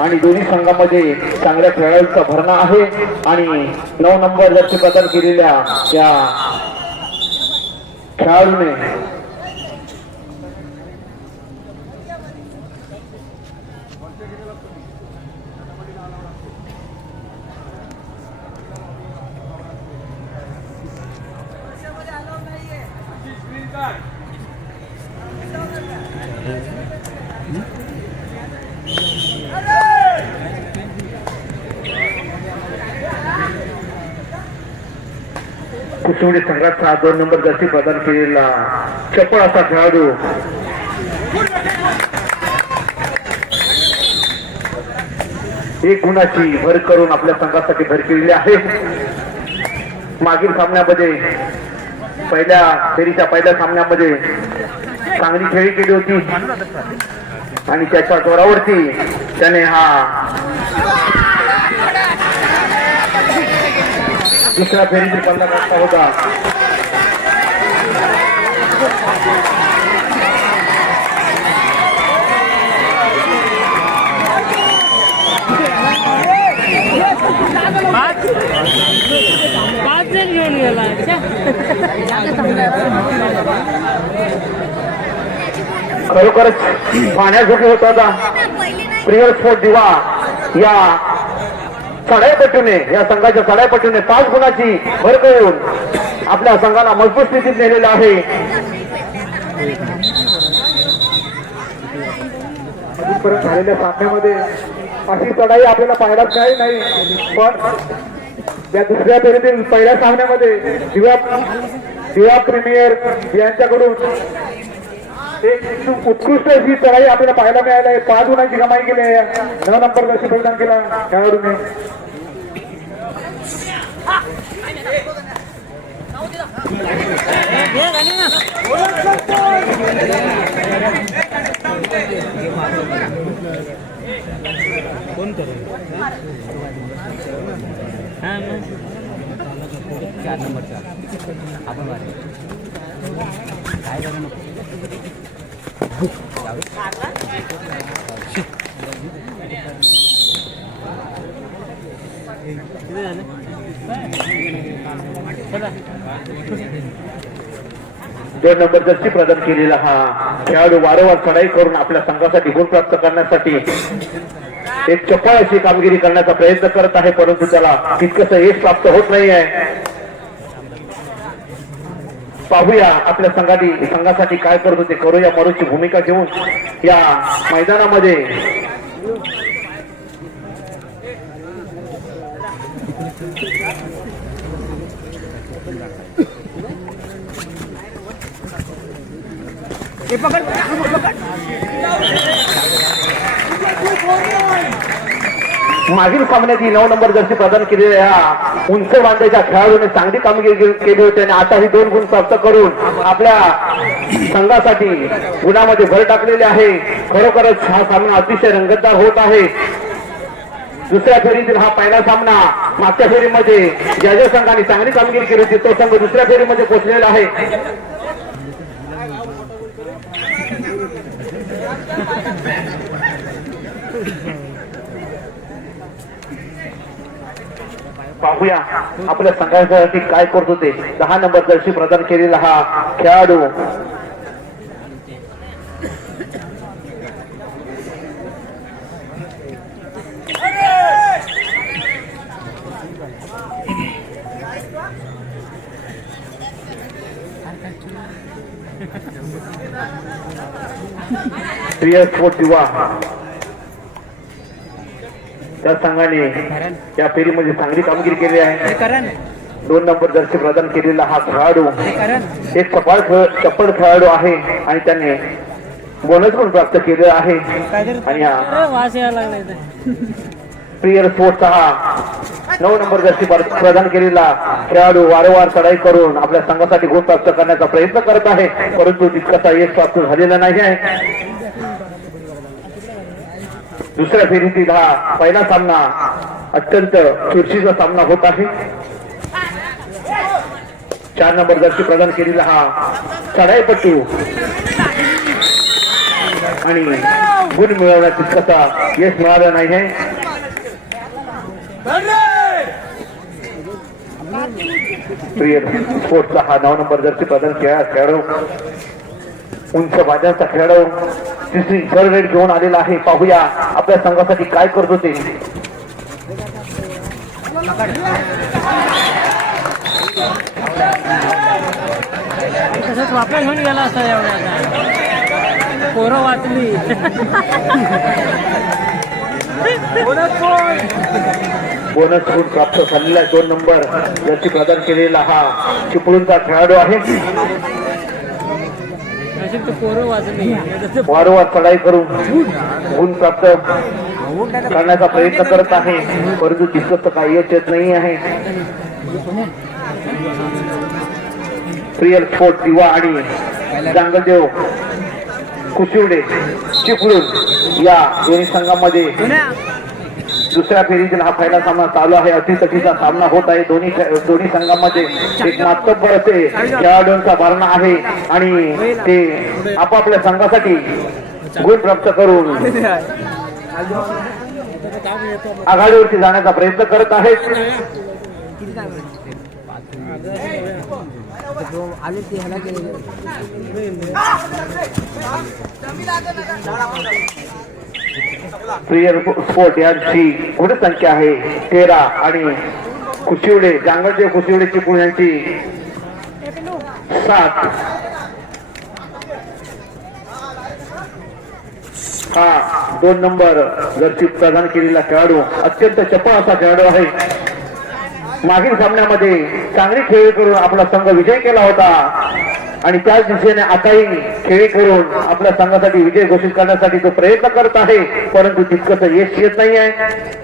आणि दोन्ही संघामध्ये चांगल्या खेळाडूंचा भरणा आहे. आणि नऊ नंबर लक्ष प्रदान केलेल्या या खेळाडूने कुटुंबी संघाचा दोन नंबर जर्सी प्रदान केलेला चपळ असा खेळाडू. एक गुणाची भर करून आपल्या संघासाठी भर केलेली आहे. मागील सामन्यामध्ये पहिल्या फेरीच्या पहिल्या सामन्यामध्ये चांगली खेळी केली होती. आणि त्याच्या जोरावरती त्याने हा दुसऱ्या फेरीतील पल्ला गाठला होता. पाच जण घेऊन गेला खरोखरच पाण्यासाठी होता आता. प्रिय स्फोट दिवा या चढाईपट्टीने या संघाच्या चढाईपट्टीने पाच गुणाची भर करून आपल्या संघाला मजबूत स्थितीत नेलेला आहे. अजूनपर्यंत झालेल्या सामन्यामध्ये अशी चढाई आपल्याला पाहायला काही नाही पण त्या दुसऱ्या फेरीतील पहिल्या सामन्यामध्ये दिव्या दिव्या प्रीमियर यांच्याकडून एक उत्कृष्ट अशी चढाई आपल्याला पाहायला मिळाली आहे पाच गुणांची कमाई केली आहे नऊ नंबर कशी प्रदान केला खेळाडूने चार। आपण काय दोन नंबर जर्सी प्रदान केलेला हा खेळाडू वारंवार चढाई करून आपल्या संघासाठी गुण प्राप्त करण्यासाठी एक चपळ अशी कामगिरी करण्याचा प्रयत्न करत आहे परंतु त्याला तितकस यश प्राप्त होत नाही आहे पाहूया आपल्या संघाची संघासाठी काय करत होते करूया मरूची भूमिका घेऊन या मैदानामध्ये. मागील सामन्यात ही नऊ नंबर जर्सी प्रदान केलेल्या उंच बांधाच्या खेळाडूने चांगली कामगिरी केली होती आणि आता ही दोन गुण प्राप्त करून आपल्या संघासाठी गुणामध्ये भर टाकलेले आहे. खरोखरच हा सामना अतिशय रंगतदार होत आहे. दुसऱ्या फेरीतील हा पहिला सामना मागच्या फेरीमध्ये ज्या ज्या संघाने चांगली कामगिरी केली होती तो संघ दुसऱ्या फेरीमध्ये पोहोचलेला आहे. पाहूया आपल्या संघासाठी काय करत होते. दहा नंबर दर्शी प्रदान केलेला हा खेळाडू. प्रिय स्पोर्ट युवा त्या संघाने या फेरीमध्ये चांगली कामगिरी केली आहे. दोन नंबर जर्सी प्रदान केलेला हा खेळाडू एक चपळ चप्पल खेळाडू आहे आणि त्याने बोनस पण प्राप्त केलेला आहे. आणि प्रियर स्पोर्टचा हा नऊ नंबर जर्सी प्रदान केलेला खेळाडू वारंवार चढाई करून आपल्या संघासाठी गुण प्राप्त करण्याचा प्रयत्न करत आहे. परंतु तितकासा यश प्राप्त झालेला नाही आहे. दुसऱ्या फेरीतील हा पहिला सामना अत्यंत चुरशीचा सामना होत आहे. चार नंबर जर्सी प्रदान केलेला हा चढाईपटू. आणि गुण मिळवण्यात तितकसा यश मिळालं नाही आहे प्रिय हा नऊ नंबर जर्सी प्रदान खेळा खेळाडू. उंच बाजारचा खेळाडू. तिसरी घेऊन आलेला आहे. पाहूया आपल्या संघासाठी काय करतो ते तसंच वापस घेऊन गेला असता एवढ्या पोरं वाचली. बोनस गुण प्राप्त झालेला आहे दोन नंबर. जर्सी प्रदान केलेला हा चिपळूणचा खेळाडू आहे. तर पोरं वारंवार चढाई करून गुण प्राप्त करण्याचा प्रयत्न करत आहे. परंतु तितकं काही येत नाही आहे. प्रियल स्पोर्ट दिवा आणि जांगलदेव कुशिवडे चिपळूण या दोन्ही संघामध्ये दुसऱ्या फेरीतील हा पहिला सामना चालू आहे. अटीतटीचा सामना होत आहे. दोन्ही दोन्ही संघामध्ये एक मातब्बर असे खेळाडूंचा भरणा आहे. आणि ते आपापल्या संघासाठी गुण प्राप्त करून आघाडीवरती जाण्याचा प्रयत्न करत आहेत. प्रियर स्पोर्ट यांची गुणसंख्या आहे. तेरा आणि कुशिवडे जांगडदेव कुशिवडे चिपळूण यांची सात. हा दोन नंबर जर्सी प्रदान केलेला खेळाडू अत्यंत चपळ असा खेळाडू आहे. मागील सामन्यामध्ये चांगली खेळ करून आपला संघ विजय केला होता. आणि त्याच दिशेने आताही खेळी करून आपल्या संघासाठी विजय घोषित करण्यासाठी तो प्रयत्न करत आहे परंतु तितकंच यश येत नाही आहे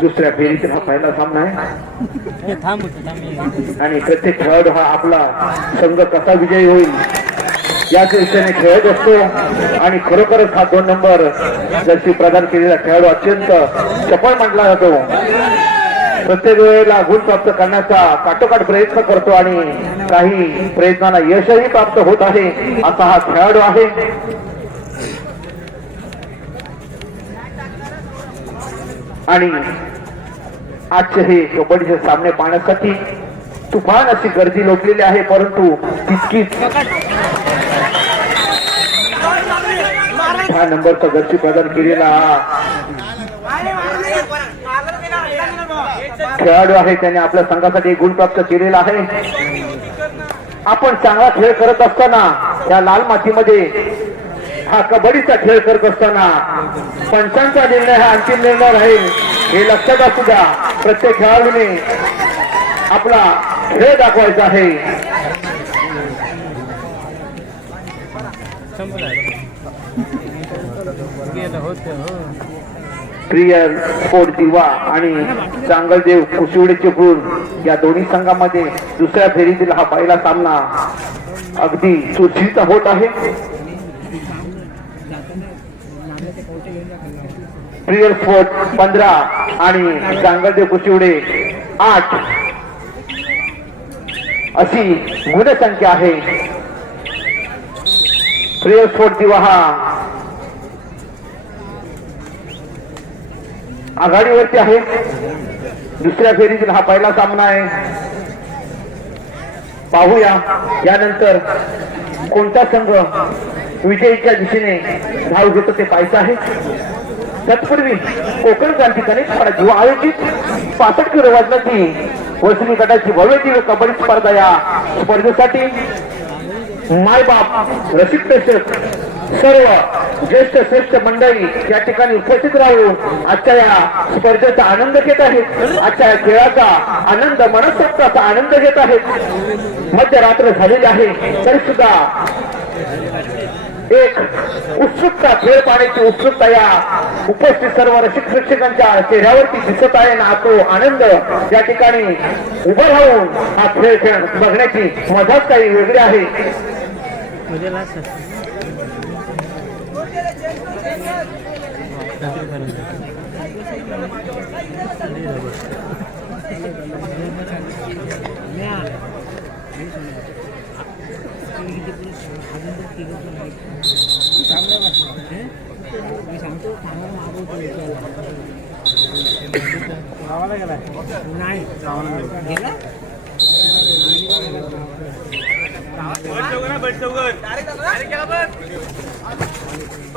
दुसऱ्या फेरीतील हा पहिला सामना आहे. आणि प्रत्येक खेळाडू हा आपला संघ कसा विजयी होईल याच दिशेने खेळत असतो. आणि खरोखरच हा दोन नंबर जशी प्रदान केलेला खेळाडू अत्यंत चपळ म्हटला जातो. प्रत्येक वेळेला गुण प्राप्त करण्याचा काटोकाट प्रयत्न करतो आणि काही प्रयत्नांना यशही प्राप्त होत आहे असा हा खेळाडू आहे. आणि आजचे हे कबड्डीचे सामने पाहण्यासाठी तुफान अशी गर्दी लोटलेली आहे परंतु तितकीच हा नंबरचा गर्दी प्रदान केलेला खेळाडू आहे त्याने आपल्या संघासाठी गुण प्राप्त केलेला आहे. आपण चांगला खेळ करत असताना या लाल मातीमध्ये हा कबड्डीचा खेळ करत असताना पंचांचा निर्णय हा अंतिम निर्णय राहील. हे लक्षात असू द्या प्रत्येक खेळाडूने आपला खेळ दाखवायचा आहे. प्रियर स्पोर्ट दिवा आणि चांगलदेव कुशिवडे चिपळूण या दोन्ही संघामध्ये दुसऱ्या फेरीतील हा पहिला सामना अगदी चुरशीचा होत आहे. प्रियर स्पोर्ट पंधरा आणि चांगलदेव कुशिवडे आठ. अशी गुणसंख्या आहे. प्रियर स्पोर्ट दिवा हा आघाडीवरती आहे. दुसऱ्या फेरीतील हा पहिला सामना आहे. पाहूया. यानंतर कोणता संघ विजयीच्या दिशेने धाव घेतो ते पाहायचं आहे. तत्पूर्वी कोकण क्रांती स्पर्धा आयोजित पासष्ट रवाजनाची वसुली गटाची भव्य दिव्य कबड्डी स्पर्धा या स्पर्धेसाठी मायबाप रसिक प्रेक्षक सर्व ज्येष्ठ श्रेष्ठ मंडळी या ठिकाणी उपस्थित राहून आजच्या या स्पर्धेचा आनंद घेत आहेत. आजच्या या खेळाचा आनंद मनसोक्ताचा आनंद घेत आहेत. मध्यरात्र झालेली आहे तरी सुद्धा एक उत्सुकता खेळ पाण्याची उत्सुकता या उपस्थित सर्व रसिक शिक्षकांच्या चेहऱ्यावरती दिसत आहे. ना तो आनंद या ठिकाणी उभं राहून हा खेळ खेळ बघण्याची मजाच काही वेगळी आहे. म्हणजे लास्ट नाही गेला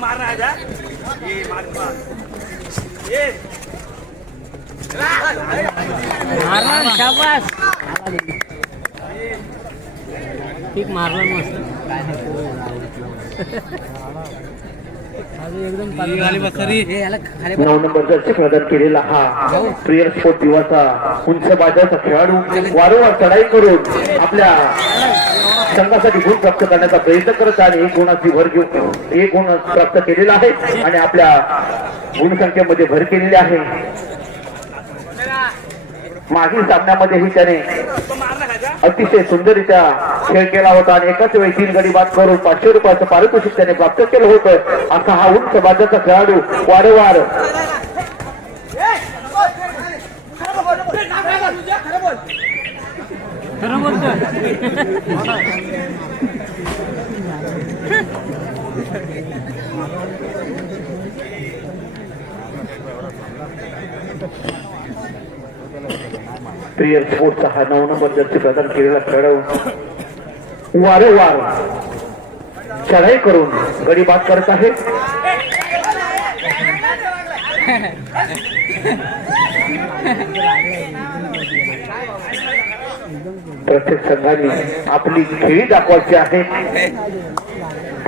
मारला शाबास ठीक मारला मस्त अजून एकदम नऊ प्रदान केलेला हा प्रियर स्पोर्ट दिवाचा उंच बाजाचा खेळाडू वारंवार चढाई करून आपल्या संघासाठी गुण प्राप्त करण्याचा प्रयत्न करत आहे. आणि एक गुणाची भर घेऊन एक गुण प्राप्त केलेला आहे आणि आपल्या गुणसंख्येमध्ये भर केलेली आहे. मागील सामन्यामध्येही त्याने अतिशय सुंदररित्या खेळ केला होता आणि एकाच वेळी तीन गडी बाद करून पाचशे रुपयाचं पारितोषिक त्याने प्राप्त केलं होतं. असा हा उंच समाजाचा खेळाडू वारंवार प्रियर स्पोर्टचा हा नऊ नंबर जर्सी प्रदान केलेला खेळाडू. वारंवार चढाई करून गडी बाद करत आहे. प्रत्येक संघाने आपली खेळी दाखवायची आहे.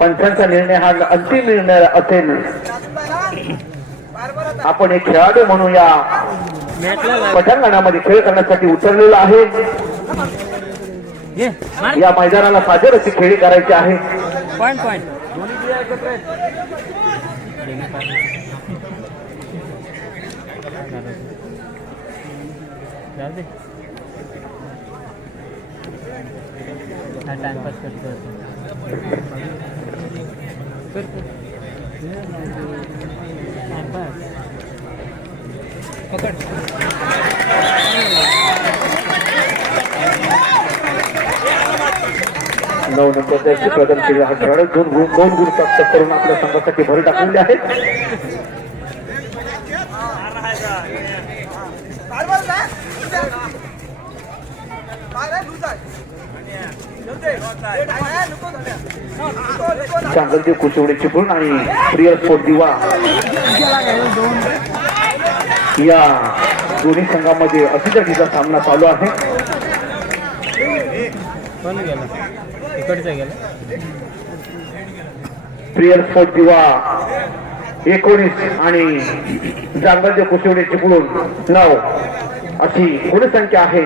पंचांचा निर्णय हा अंतिम निर्णय असेल. आपण एक खेळाडू म्हणून या पटांगणामध्ये खेळ करण्यासाठी उतरलेला आहे. ये मैदानाला साजर अशी खेळी करायची आहे. पॉइंट पॉइंट टाइमपास करतो नऊ नंबर जर्सी प्रदान केलेला हा खेळाडू दोन गुण दोन गुण प्राप्त करून आपल्या संघासाठी भर टाकलेले आहेत चांगलदेव कुचवडे चिपळूण आणि प्रिय स्पोर्ट दिवा. या दोन्ही संघामध्ये अतिजटीचा सामना चालू आहे. प्रियर स्पोर्ट दिवा एकोणीस आणि जांगलदेव कुशवडे चिपळून नऊ. अशी गुणसंख्या आहे.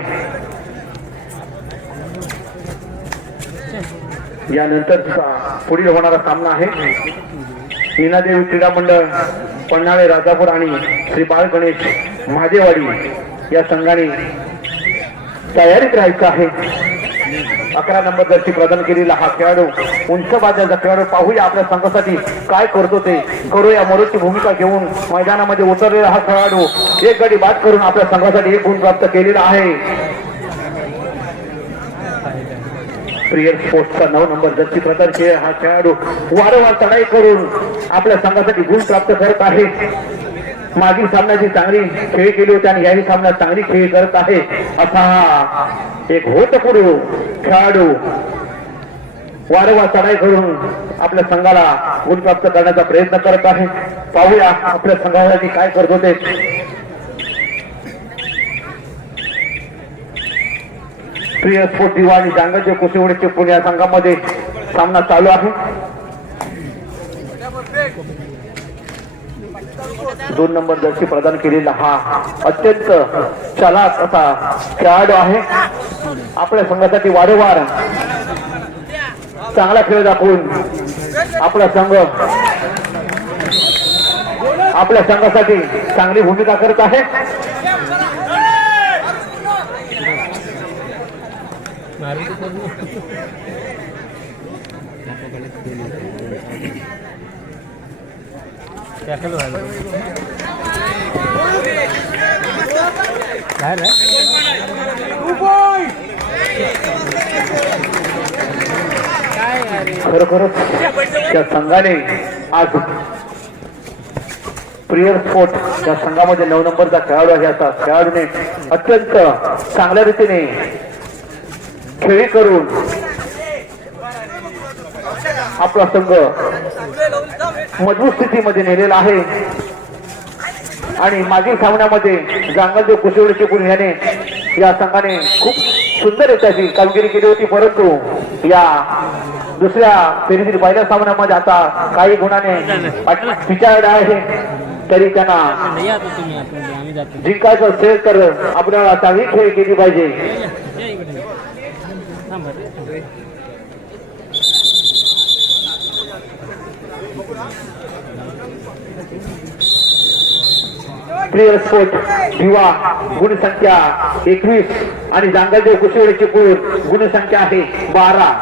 यानंतरचा पुढील होणारा सामना आहे. मीनादेवी क्रीडा मंडळ पन्हाळे राजापूर आणि श्री बाळ गणेश महादेवाडी या संघाने तयारीत राहायचं आहे. अकरा नंबर जर्सी प्रदान केलेला हा खेळाडू उंच बाजाचा खेळाडू. पाहूया आपल्या संघासाठी काय करतो ते. करूया मरोची भूमिका घेऊन मैदानामध्ये उतरलेला हा खेळाडू. एक गडी बाद करून आपल्या संघासाठी एक गुण प्राप्त केलेला आहे. प्रियर स्पोर्ट्सचा नऊ नंबर जर्सी प्रकार खेळ हा खेळाडू वारंवार चढाई करून आपल्या संघासाठी गुण प्राप्त करत आहे. मागील सामन्याची चांगली खेळी केली होती आणि याही सामन्यात चांगली खेळी करत आहे असा एक होतपुरू खेळाडू वारंवार चढाई करून आपल्या संघाला गुण प्राप्त करण्याचा प्रयत्न करत आहे. पाहूया आपल्या संघासाठी काय करत होते प्रिय स्पोर्ट दिवा आणि जांगाचे पुणे या संघामध्ये सामना चालू आहे. दोन नंबर जर्सी प्रदान केलेला हा अत्यंत चलाक असा खेळाडू आहे. आपल्या संघासाठी वारंवार चांगला खेळ दाखवून आपला संघ आपल्या संघासाठी चांगली भूमिका करत आहे. बाहेर खरोखरच त्या संघाने आज प्रियर स्पोर्ट या संघामध्ये नऊ नंबरचा खेळाडू आहे. असा खेळाडूने अत्यंत चांगल्या रीतीने खेळी करून आपला संघ मजबूत स्थितीमध्ये नेलेला आहे. आणि मागील सामन्यामध्ये जांगलदेव कुशेवडी चिपळूण याने या संघाने खूप सुंदर याच्याची कामगिरी केली होती परंतु या दुसऱ्या फेरीतील पहिल्या सामन्यामध्ये आता काही गुणाने पिछाड आहे तरी त्यांना जिंकायचं असेल तर आपल्याला चांगली खेळ केली पाहिजे. या इकडे थांबा प्लेयर स्पोर्ट दिवा गुणसंख्या एकवीस आणि जांगलदेव कुशेवडी चिपळूण गुणसंख्या आहे बारा.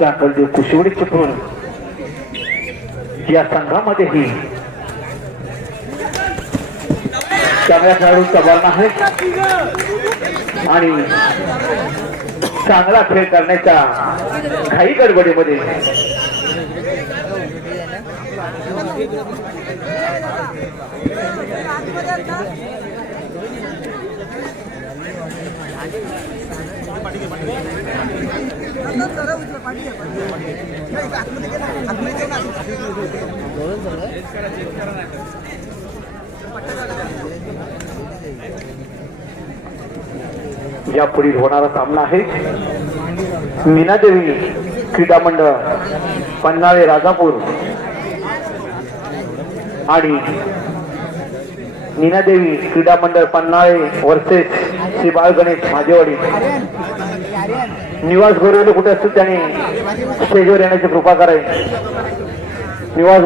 जांगलदेव कुशेवडी चिपळूण. या संघामध्येही चांगल्या खेळाडूंचा बरण आहे. आणि चांगला खेळ करण्याच्या घाई गडबडीमध्ये. या पुढील होणारा सामना आहे. मीनादेवी क्रीडा मंडळ पन्हाळे राजापूर. आणि मीनादेवी क्रीडा मंडळ पन्हाळे वर्सेस श्री बाळ गणेश माझेवाडी निवास गोरेले कुठे असतील त्याने? स्टेजवर येण्याची कृपा करावी निवास